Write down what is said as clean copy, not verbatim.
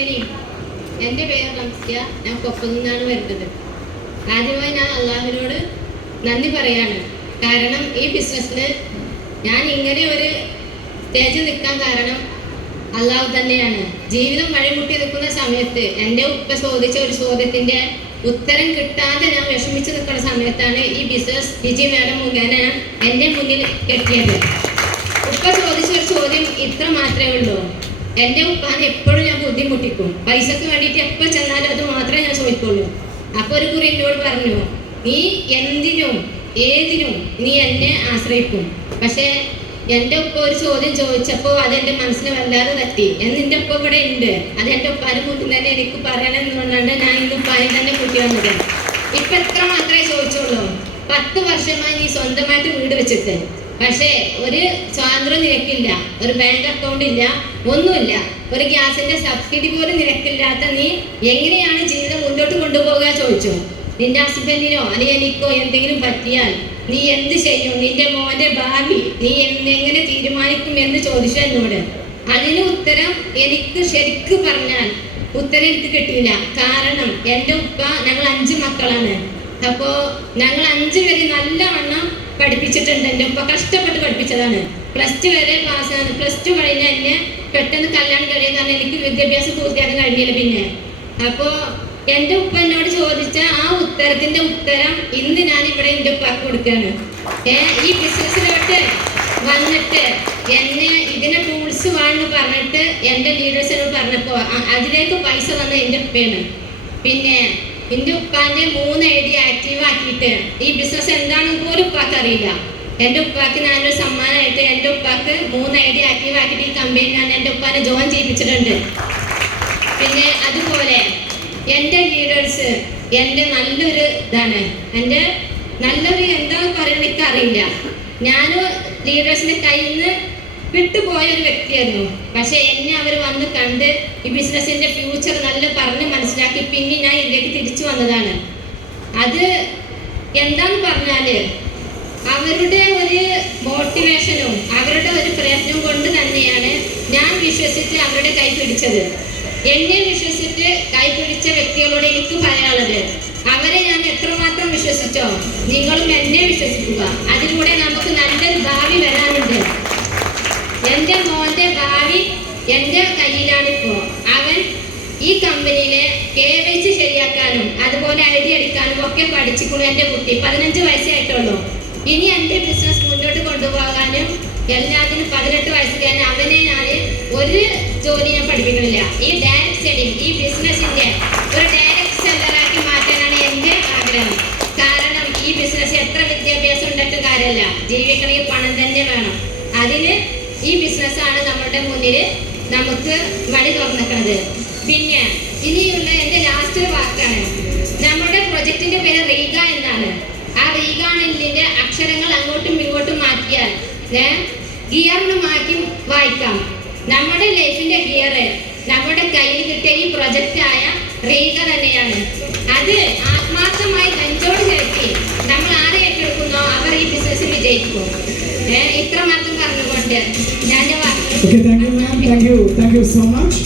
എൻ്റെ പേര് റംസിയ, ഞാൻ കൊപ്പം നിന്നാണ് വരുന്നത്. ആദ്യമായി ഞാൻ അള്ളാഹുവിനോട് നന്ദി പറയാണ്. കാരണം ഈ ബിസിനസ്സിന് ഞാൻ ഇങ്ങനെ ഒരു സ്റ്റേജിൽ നിൽക്കാൻ കാരണം അള്ളാഹു തന്നെയാണ്. ജീവിതം വഴിമുട്ടി നിൽക്കുന്ന സമയത്ത് എൻ്റെ ഉപ്പ ചോദിച്ച ഒരു ചോദ്യത്തിൻ്റെ ഉത്തരം കിട്ടാതെ ഞാൻ വിഷമിച്ച് നിൽക്കുന്ന സമയത്താണ് ഈ ബിസിനസ് ജിജി മാഡം മുഖേന എൻ്റെ മുന്നിൽ കെട്ടിയത്. ഉപ്പ ചോദിച്ച ഒരു ചോദ്യം ഇത്ര മാത്രമേ ഉള്ളൂ. എൻ്റെ ഉപ്പാനെ എപ്പോഴും ഞാൻ ബുദ്ധിമുട്ടിക്കും. പൈസക്ക് വേണ്ടിയിട്ട് എപ്പോൾ ചെന്നാലും അത് മാത്രമേ ഞാൻ ചോദിക്കുള്ളൂ. അപ്പോൾ ഒരു കുറി എന്നോട് പറഞ്ഞു, നീ എന്തിനും ഏതിനും നീ എന്നെ ആശ്രയിക്കും. പക്ഷേ എൻ്റെ ഉപ്പ ഒരു ചോദ്യം ചോദിച്ചപ്പോൾ അതെൻ്റെ മനസ്സിന് വല്ലാതെ തട്ടി. എന്നിൻ്റെ ഉപ്പ ഇവിടെ ഉണ്ട്, അത് എൻ്റെ ഉപ്പാനെ കൂട്ടി തന്നെ എനിക്ക് പറയണമെന്ന് പറഞ്ഞാണ്ട് ഞാൻ ഇന്ന് ഉപ്പാനെ തന്നെ കൂട്ടി വന്നത്. ഇപ്പം എത്ര മാത്രമേ ചോദിച്ചുള്ളൂ. 10 വർഷമായി നീ സ്വന്തമായിട്ട് വീട് വെച്ചിട്ട്, പക്ഷേ ഒരു സ്വാതന്ത്ര്യം നിനക്കില്ല, ഒരു ബാങ്ക് അക്കൗണ്ട് ഇല്ല, ഒന്നുമില്ല, ഒരു ഗ്യാസിന്റെ സബ്സിഡി പോലും നിനക്കില്ലാത്ത നീ എങ്ങനെയാണ് ജീവിതം മുന്നോട്ട് കൊണ്ടുപോകുക ചോദിച്ചു. നിന്റെ ഹസ്ബൻഡിനോ അല്ലെങ്കിൽ എനിക്കോ എന്തെങ്കിലും പറ്റിയാൽ നീ എന്ത് ചെയ്യും? നിന്റെ മോന്റെ ഭാവി നീ എങ്ങനെ തീരുമാനിക്കും എന്ന് ചോദിച്ചു എന്നോട്. അതിന് ഉത്തരം എനിക്ക് ശരിക്ക് പറഞ്ഞാൽ ഉത്തരം എനിക്ക് കിട്ടിയില്ല. കാരണം എൻ്റെ ഉപ്പ, ഞങ്ങൾ 5 മക്കളാണ്. അപ്പോൾ ഞങ്ങൾ 5 പേര് നല്ലവണ്ണം പഠിപ്പിച്ചിട്ടുണ്ട്. എൻ്റെ ഉപ്പ കഷ്ടപ്പെട്ട് പഠിപ്പിച്ചതാണ്. +2 വരെ പാസ്സാണ്. +2 കഴിഞ്ഞ എന്നെ പെട്ടെന്ന് കല്യാണം കഴിയാൻ, കാരണം എനിക്ക് വിദ്യാഭ്യാസം പൂർത്തിയാക്കാൻ കഴിഞ്ഞില്ല. പിന്നെ അപ്പോൾ എൻ്റെ ഉപ്പ എന്നോട് ചോദിച്ച ആ ഉത്തരത്തിൻ്റെ ഉത്തരം ഇന്ന് ഞാൻ ഇവിടെ എൻ്റെ ഉപ്പാക്ക് കൊടുക്കുകയാണ്. ഈ ബിസിനസ്സിലോട്ട് വന്നിട്ട് എന്നെ ഇതിനെ ടൂൾസ് വേണമെന്ന് പറഞ്ഞിട്ട് എൻ്റെ ലീഡേഴ്സിനോട് പറഞ്ഞപ്പോൾ അതിലേക്ക് പൈസ തന്ന എൻ്റെ ഉപ്പയാണ്. പിന്നെ എൻ്റെ ഉപ്പാൻ്റെ 3 ID ആക്റ്റീവ് ആക്കിയിട്ട് ഈ ബിസിനസ് എന്താണെന്ന് പോലും ഉപ്പാക്ക് അറിയില്ല. എൻ്റെ ഉപ്പാക്ക് ഞാനൊരു സമ്മാനമായിട്ട് എൻ്റെ ഉപ്പാക്ക് 3 ID ആക്റ്റീവ് ആക്കിയിട്ട് ഈ കമ്പനി ഞാൻ എൻ്റെ ഉപ്പാനെ ജോയിൻ ചെയ്യിപ്പിച്ചിട്ടുണ്ട്. പിന്നെ അതുപോലെ എൻ്റെ ലീഡേഴ്സ് എൻ്റെ നല്ലൊരു ഇതാണ്. എൻ്റെ നല്ലൊരു എന്താണെന്ന് പറയുന്നത് എനിക്ക് അറിയില്ല. ഞാൻ ലീഡേഴ്സിൻ്റെ കയ്യിൽ നിന്ന് വിട്ടുപോയ ഒരു വ്യക്തിയായിരുന്നു. പക്ഷെ എന്നെ അവർ വന്ന് കണ്ട് ഈ ബിസിനസ്സിന്റെ ഫ്യൂച്ചർ നല്ല പറഞ്ഞ് മനസ്സിലാക്കി പിന്നെ ഞാൻ ഇതിലേക്ക് തിരിച്ചു വന്നതാണ്. അത് എന്താന്ന് പറഞ്ഞാല് അവരുടെ ഒരു മോട്ടിവേഷനും അവരുടെ ഒരു പ്രയത്നം കൊണ്ട് തന്നെയാണ് ഞാൻ വിശ്വസിച്ച് അവരുടെ കൈ പിടിച്ചത്. എന്നെ വിശ്വസിച്ച് കൈ പിടിച്ച വ്യക്തികളോട് എനിക്ക് പറയാനുള്ളത്, അവരെ ഞാൻ എത്രമാത്രം വിശ്വസിച്ചോ നിങ്ങളും എന്നെ വിശ്വസിക്കുക. അതിലൂടെ നമുക്ക് നല്ലൊരു ഭാവി വരാനുണ്ട്. എൻ്റെ മോൻ്റെ ഭാവി എൻ്റെ കയ്യിലാണിപ്പോൾ. അവൻ ഈ കമ്പനിയിലെ KYC ശരിയാക്കാനും അതുപോലെ ID അടിക്കാനും ഒക്കെ പഠിച്ചിട്ടുള്ളൂ. എൻ്റെ കുട്ടി 15 വയസ്സായിട്ടുള്ളൂ. ഇനി എൻ്റെ ബിസിനസ് മുന്നോട്ട് കൊണ്ടുപോകാനും എല്ലാത്തിനും 18 വയസ്സ് കഴിഞ്ഞ് അവനെ ഞാൻ ഒരു ജോലി ഞാൻ പഠിപ്പിക്കുന്നില്ല. ഈ ഡയറക്റ്റ് സെല്ലിംഗ്, ഈ ബിസിനസ്സിൻ്റെ ഒരു ഡയറക്റ്റ് സെല്ലറാക്കി മാറ്റാനാണ് എൻ്റെ ആഗ്രഹം. കാരണം ഈ ബിസിനസ് എത്ര വിദ്യാഭ്യാസം ഉണ്ടായിട്ട് കാര്യമല്ല, ജീവിക്കണമെങ്കിൽ പണം തന്നെ വേണം. അതിന് ഈ ബിസിനസ്സാണ് നമ്മുടെ മുന്നിൽ നമുക്ക് വഴി തുറന്നിക്കുന്നത്. പിന്നെ ഇനിയുള്ള എൻ്റെ ലാസ്റ്റ് വാക്കാണ്, നമ്മുടെ പ്രൊജക്റ്റിന്റെ പേര് റീഗ എന്നാണ്. ആ റീഗാണിന്റെ അക്ഷരങ്ങൾ അങ്ങോട്ടും ഇങ്ങോട്ടും മാറ്റിയാൽ ഗിയറിന് മാറ്റി വായിക്കാം. നമ്മുടെ ലൈഫിന്റെ ഗിയർ നമ്മുടെ കയ്യിൽ കിട്ടിയ ഈ പ്രൊജക്റ്റായ റീഗ തന്നെയാണ്. അത് ആത്മാർത്ഥമായി നെഞ്ചോട് ചേർത്തി നമ്മൾ ആരെ ഏറ്റെടുക്കുന്നോ അവർ ഈ ബിസിനസ്സിൽ വിജയിക്കും. ഇത്ര മാത്രം പറഞ്ഞുകൊണ്ട് ഞാൻ Okay, thank you, ma'am. Thank you so much.